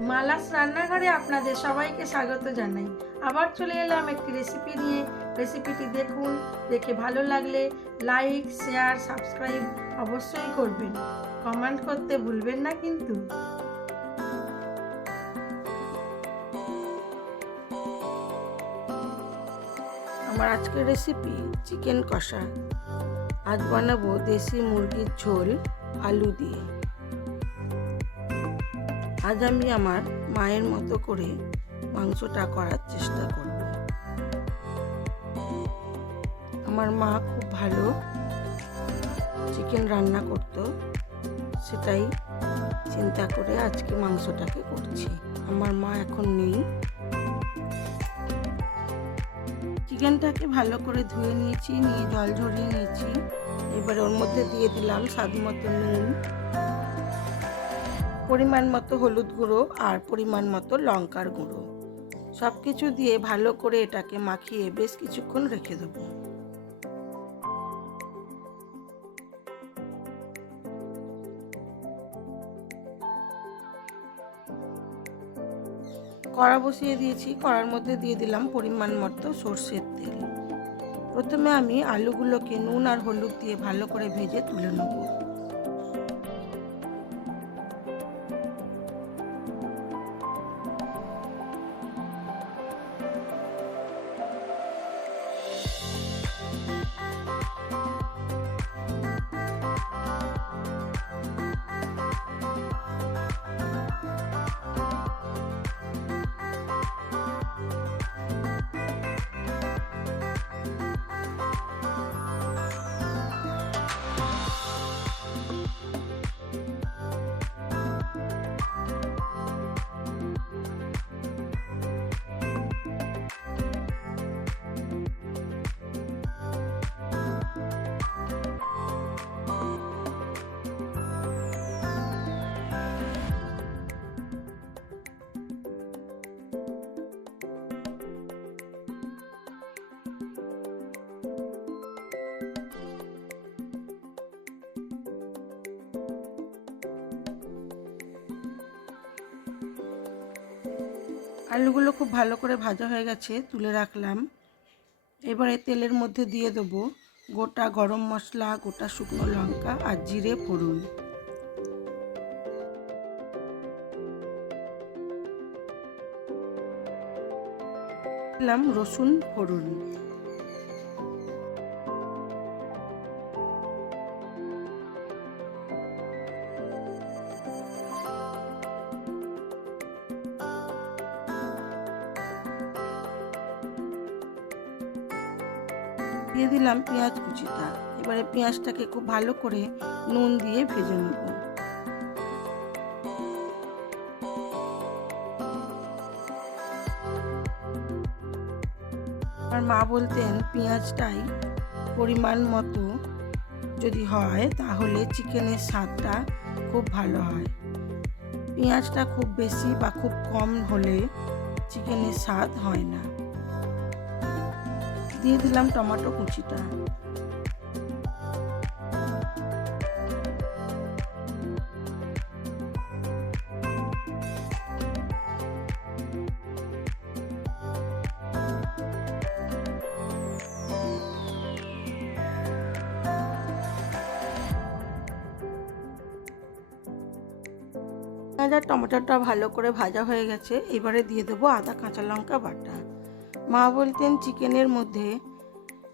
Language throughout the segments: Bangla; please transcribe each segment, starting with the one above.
মালাস রান্নাঘরে আপনাদের সবাইকে স্বাগত জানাই। আবার চলে এলাম একটি রেসিপি নিয়ে। রেসিপিটি দেখুন, দেখে ভালো লাগলে লাইক শেয়ার সাবস্ক্রাইব অবশ্যই করবেন। কমেন্ট করতে ভুলবেন না কিন্তু। আমার আজকের রেসিপি চিকেন কষা। আজ বানাবো দেশি মুরগির ঝোল আলু দিয়ে। আজ আমি আমার মায়ের মতো করে মাংসটা করার চেষ্টা করব। আমার মা খুব ভালো চিকেন রান্না করত, সেটাই চিন্তা করে আজকে মাংসটাকে করছি। আমার মা এখন নেই। চিকেনটাকে ভালো করে ধুয়ে নিয়েছি, নিয়ে জল ঝরিয়ে নিয়েছি। এবারে ওর মধ্যে দিয়ে দিলাম স্বাদ মতো নুন। পরিমাণ মতো হলুদ গুঁড়ো আর পরিমাণ মতো লঙ্কার গুঁড়ো। সব কিছু দিয়ে ভালো করে এটাকে মাখিয়ে বেশ কিছুক্ষণ রেখে দেবো। কড়া বসিয়ে দিয়েছি, কড়ার মধ্যে দিয়ে দিলাম পরিমাণ মতো সর্ষের তেল। প্রথমে আমি আলুগুলোকে নুন আর হলুদ দিয়ে ভালো করে ভেজে তুলে নেব। আলুগুলো খুব ভালো করে ভাজা হয়ে গেছে, তুলে রাখলাম। এবারে তেলের মধ্যে দিয়ে দেবো গোটা গরম মশলা, গোটা শুকনো লঙ্কা আর জিরে ফোড়ন। রসুন ফোড়ন। দিয়ে দিলাম পেঁয়াজ কুচিটা। এবারে পেঁয়াজটাকে খুব ভালো করে নুন দিয়ে ভেজে নেব। আমার মা বলতেন, পেঁয়াজটাই পরিমাণ মতো যদি হয়, তাহলে চিকেনের স্বাদটা খুব ভালো হয়। পেঁয়াজটা খুব বেশি বা খুব কম হলে চিকেনের স্বাদ হয় না। দিয়ে দিলাম টমেটো কুচিটা। পেঁয়াজ টমেটোটা ভালো করে ভাজা হয়ে গেছে, এবারে দিয়ে দেবো আদা, কাঁচা লঙ্কা বাটা। মা বলতেন চিকেনের মধ্যে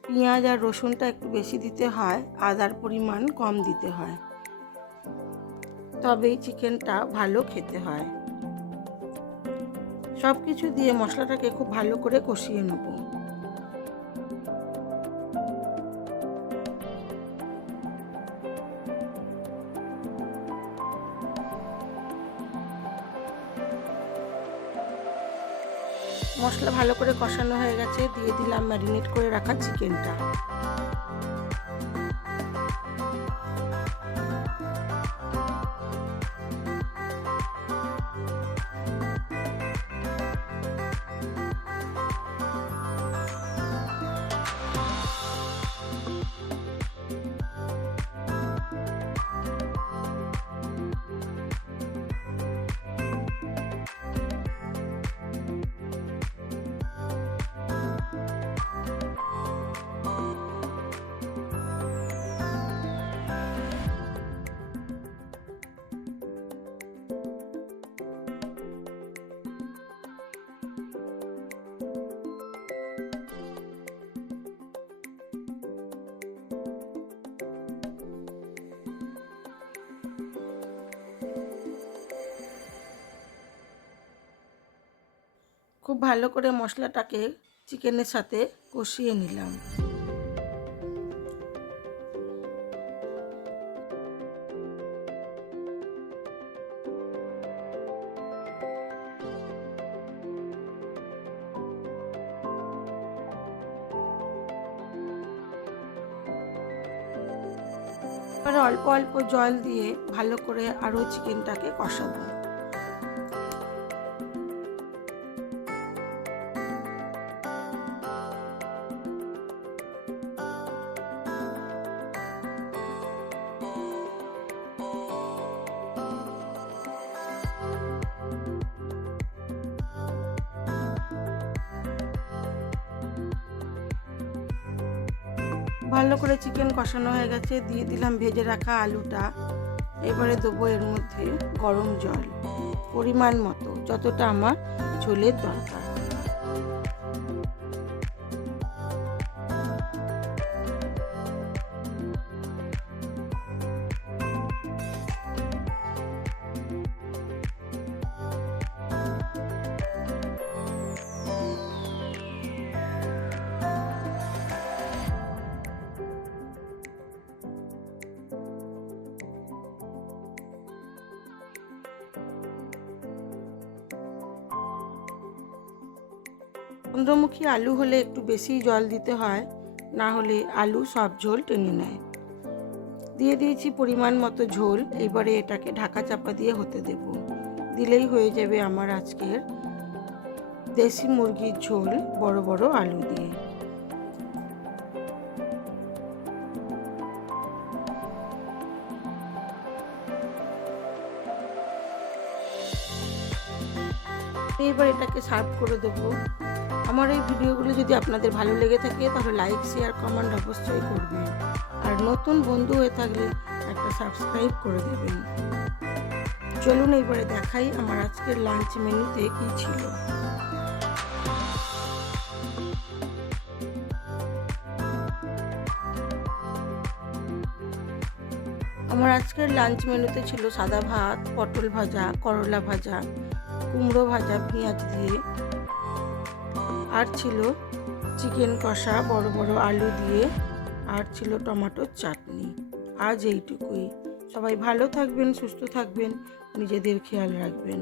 পেঁয়াজ আর রসুনটা একটু বেশি দিতে হয়, আদার পরিমাণ কম দিতে হয়। তবেই চিকেনটা ভালো খেতে হয়। সব কিছু দিয়ে মশলাটাকে খুব ভালো করে কষিয়ে নেব। মশলা ভালো করে কষানো হয়ে গেছে দিয়ে দিলাম ম্যারিনেট করে রাখা চিকেনটা। ভালো করে মশলাটাকে চিকেনের সাথে কষিয়ে নিলাম। এবারে অল্প অল্প জল দিয়ে ভালো করে আরও চিকেনটাকে কষাবো। ভালো করে চিকেন কষানো হয়ে গেছে, দিয়ে দিলাম ভেজে রাখা আলুটা। এবারে দেবো এর মধ্যে গরম জল, পরিমাণ মতো, যতটা আমার ঝোলের দরকার। চন্দ্রমুখী আলু হলে একটু বেশি জল দিতে হয়, না হলে আলু সব ঝোল টেনে নেয়। দিয়ে দিয়েছি পরিমাণ মতো ঝোল, এবারে এটাকে ঢাকা চাপা দিয়ে হতে দেব। দিলেই হয়ে যাবে আমার আজকের দেশি মুরগির ঝোল বড় বড় আলু দিয়ে। এবার এটাকে সার্ভ করে দেবো। আমার এই ভিডিওগুলো যদি আপনাদের ভালো লেগে থাকে, তাহলে লাইক শেয়ার কমেন্ট অবশ্যই করবেন। আর নতুন বন্ধু হয়ে থাকলে একটা সাবস্ক্রাইব করে দেবেন। চলুন এবারে দেখাই আমার আজকের লাঞ্চ মেনুতে কী ছিল। আমার আজকের লাঞ্চ মেনুতে ছিল সাদা ভাত, পটল ভাজা, করলা ভাজা, কুমড়ো ভাজা, পেঁয়াজ দিয়ে। আর ছিল চিকেন কষা, বড় বড় আলু দিয়ে, আর ছিল টমেটোর চাটনি। আজ এইটুকুই। সবাই ভালো থাকবেন, সুস্থ থাকবেন, নিজেদের খেয়াল রাখবেন।